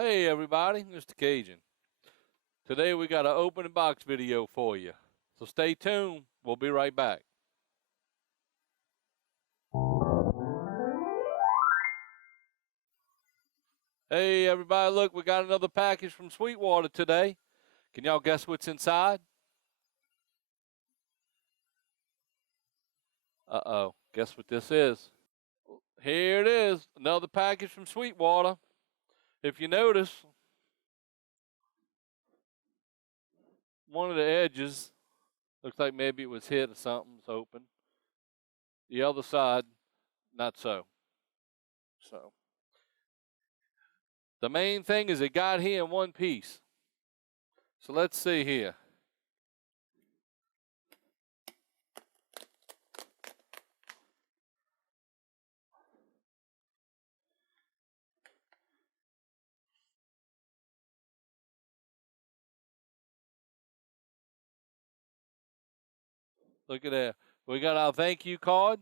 Hey everybody, Mr. Cajun. Today we got an opening box video for you. So stay tuned, we'll be right back. Hey everybody, look, we got another package from Sweetwater today. Can y'all guess what's inside? Uh-oh, guess what this is? Here it is, another package from Sweetwater. If you notice, one of the edges looks like maybe it was hit or something's open. The other side, not so. The main thing is it got here in one piece. So let's see here. Look at that. We got our thank you card.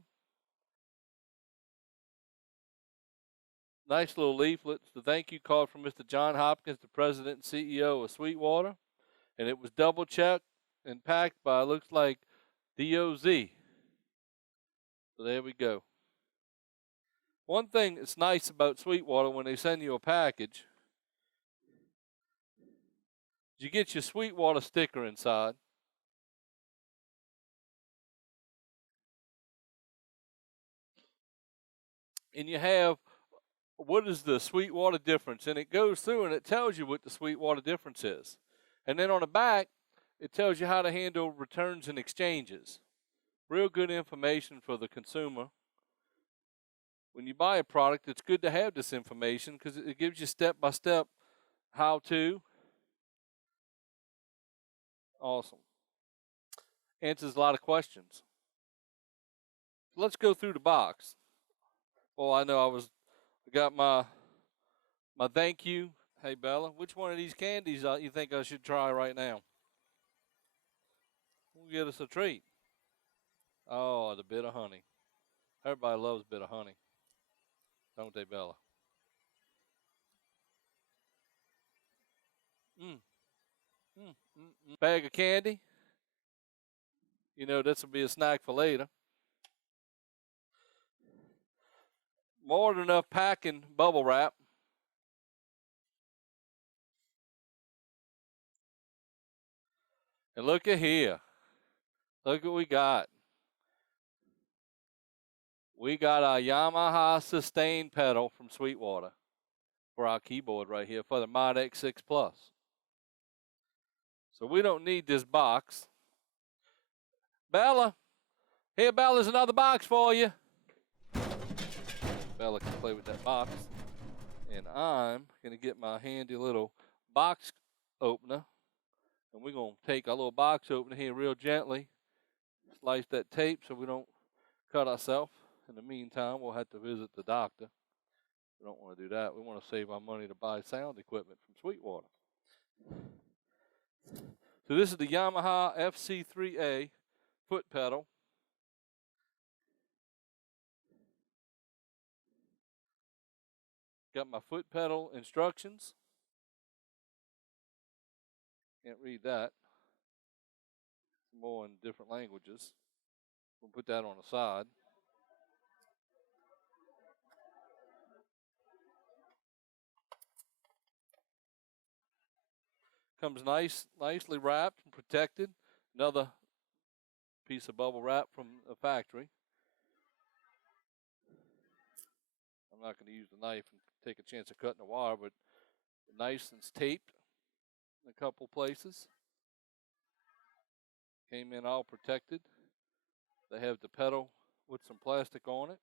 Nice little leaflet. It's the thank you card from Mr. John Hopkins, the president and CEO of Sweetwater. And it was double checked and packed by, looks like, DOZ. So there we go. One thing that's nice about Sweetwater when they send you a package, you get your Sweetwater sticker inside. And you have, what is the Sweetwater difference? And it goes through and it tells you what the Sweetwater difference is. And then on the back, it tells you how to handle returns and exchanges. Real good information for the consumer. When you buy a product, it's good to have this information because it gives you step-by-step how-to. Awesome. Answers a lot of questions. Let's go through the box. Well, I know I got my thank you. Hey, Bella, which one of these candies you think I should try right now? We'll get us a treat. Oh, the bit of honey. Everybody loves a bit of honey. Don't they, Bella? Bag of candy. You know, this will be a snack for later. More than enough packing bubble wrap. And look at here. Look what we got. We got our Yamaha sustain pedal from Sweetwater for our keyboard right here for the Mod X6 Plus. So we don't need this box. Bella, here, Bella, there's another box for you. Bella can play with that box. And I'm going to get my handy little box opener. And we're going to take our little box opener here real gently. Slice that tape so we don't cut ourselves. In the meantime, we'll have to visit the doctor. We don't want to do that. We want to save our money to buy sound equipment from Sweetwater. So this is the Yamaha FC3A foot pedal. Got my foot pedal instructions. Can't read that. More in different languages. We'll put that on the side. Comes nicely wrapped and protected. Another piece of bubble wrap from the factory. I'm not going to use the knife and take a chance of cutting the wire, but nice and taped in a couple places. Came in all protected. They have the pedal with some plastic on it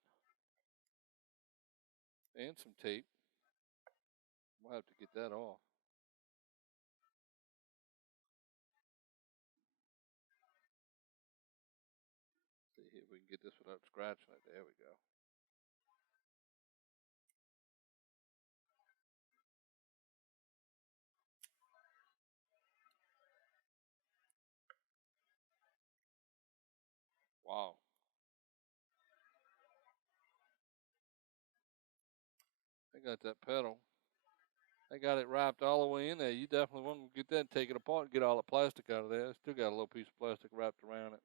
and some tape. We'll have to get that off. See if we can get this without scratching it. There we go. Wow. I got that pedal I got it wrapped all the way in there. You definitely want to get that and take it apart and get all the plastic out of there. It's still got a little piece of plastic wrapped around it.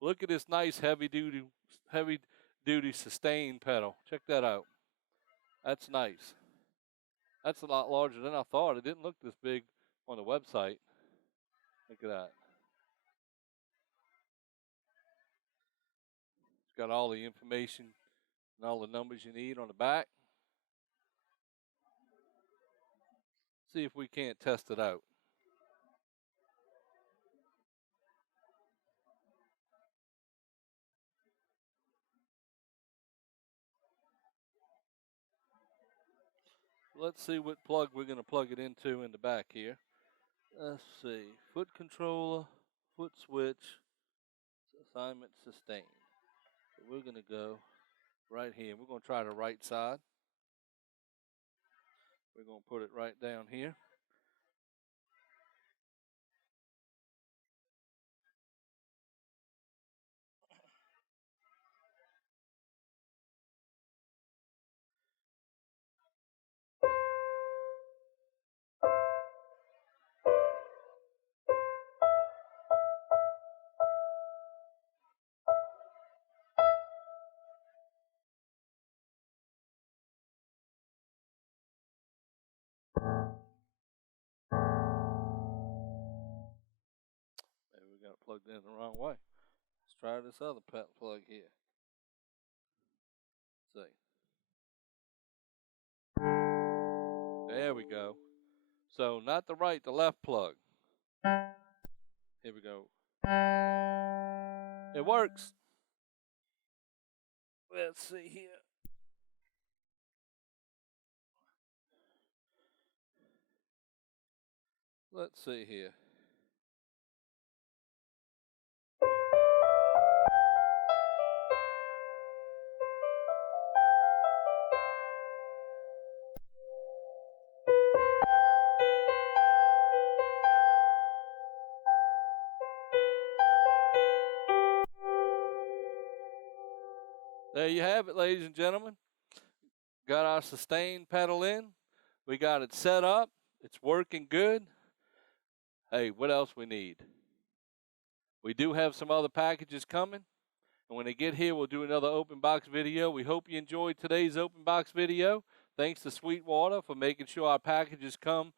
Look at this nice heavy duty sustain pedal. Check that out. That's nice. That's a lot larger than I thought. It didn't look this big on the website. Look at that. It's got all the information and all the numbers you need on the back. See if we can't test it out. Let's see what plug we're going to plug it into in the back here. Let's see. Foot controller, foot switch, assignment sustained. So we're going to go right here. We're going to try the right side. We're going to put it right down here. Maybe we got it plugged in the wrong way. Let's try this other plug here. Let's see. There we go. So not the right, the left plug. Here we go. It works. Let's see here. Let's see here. There you have it, ladies and gentlemen. Got our sustain pedal in. We got it set up. It's working good. Hey, what else we need? We do have some other packages coming. And when they get here, we'll do another open box video. We hope you enjoyed today's open box video. Thanks to Sweetwater for making sure our packages come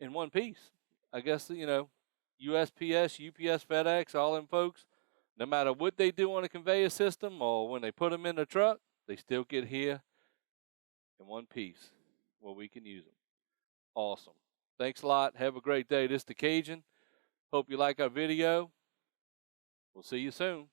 in one piece. I guess, USPS, UPS, FedEx, all them folks, no matter what they do on a conveyor system or when they put them in the truck, they still get here in one piece where we can use them. Awesome. Thanks a lot. Have a great day. This is the Cajun. Hope you like our video. We'll see you soon.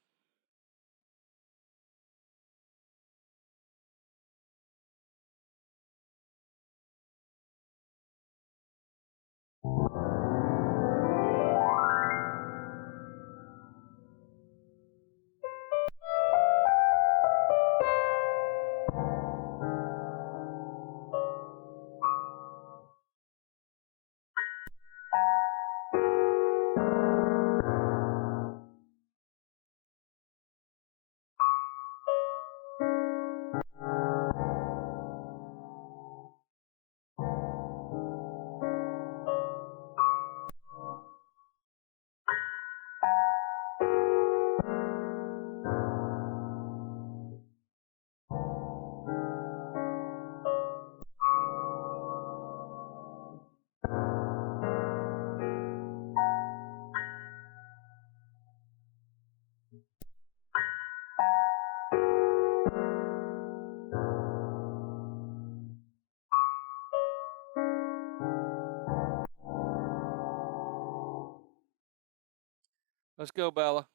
Let's go, Bella.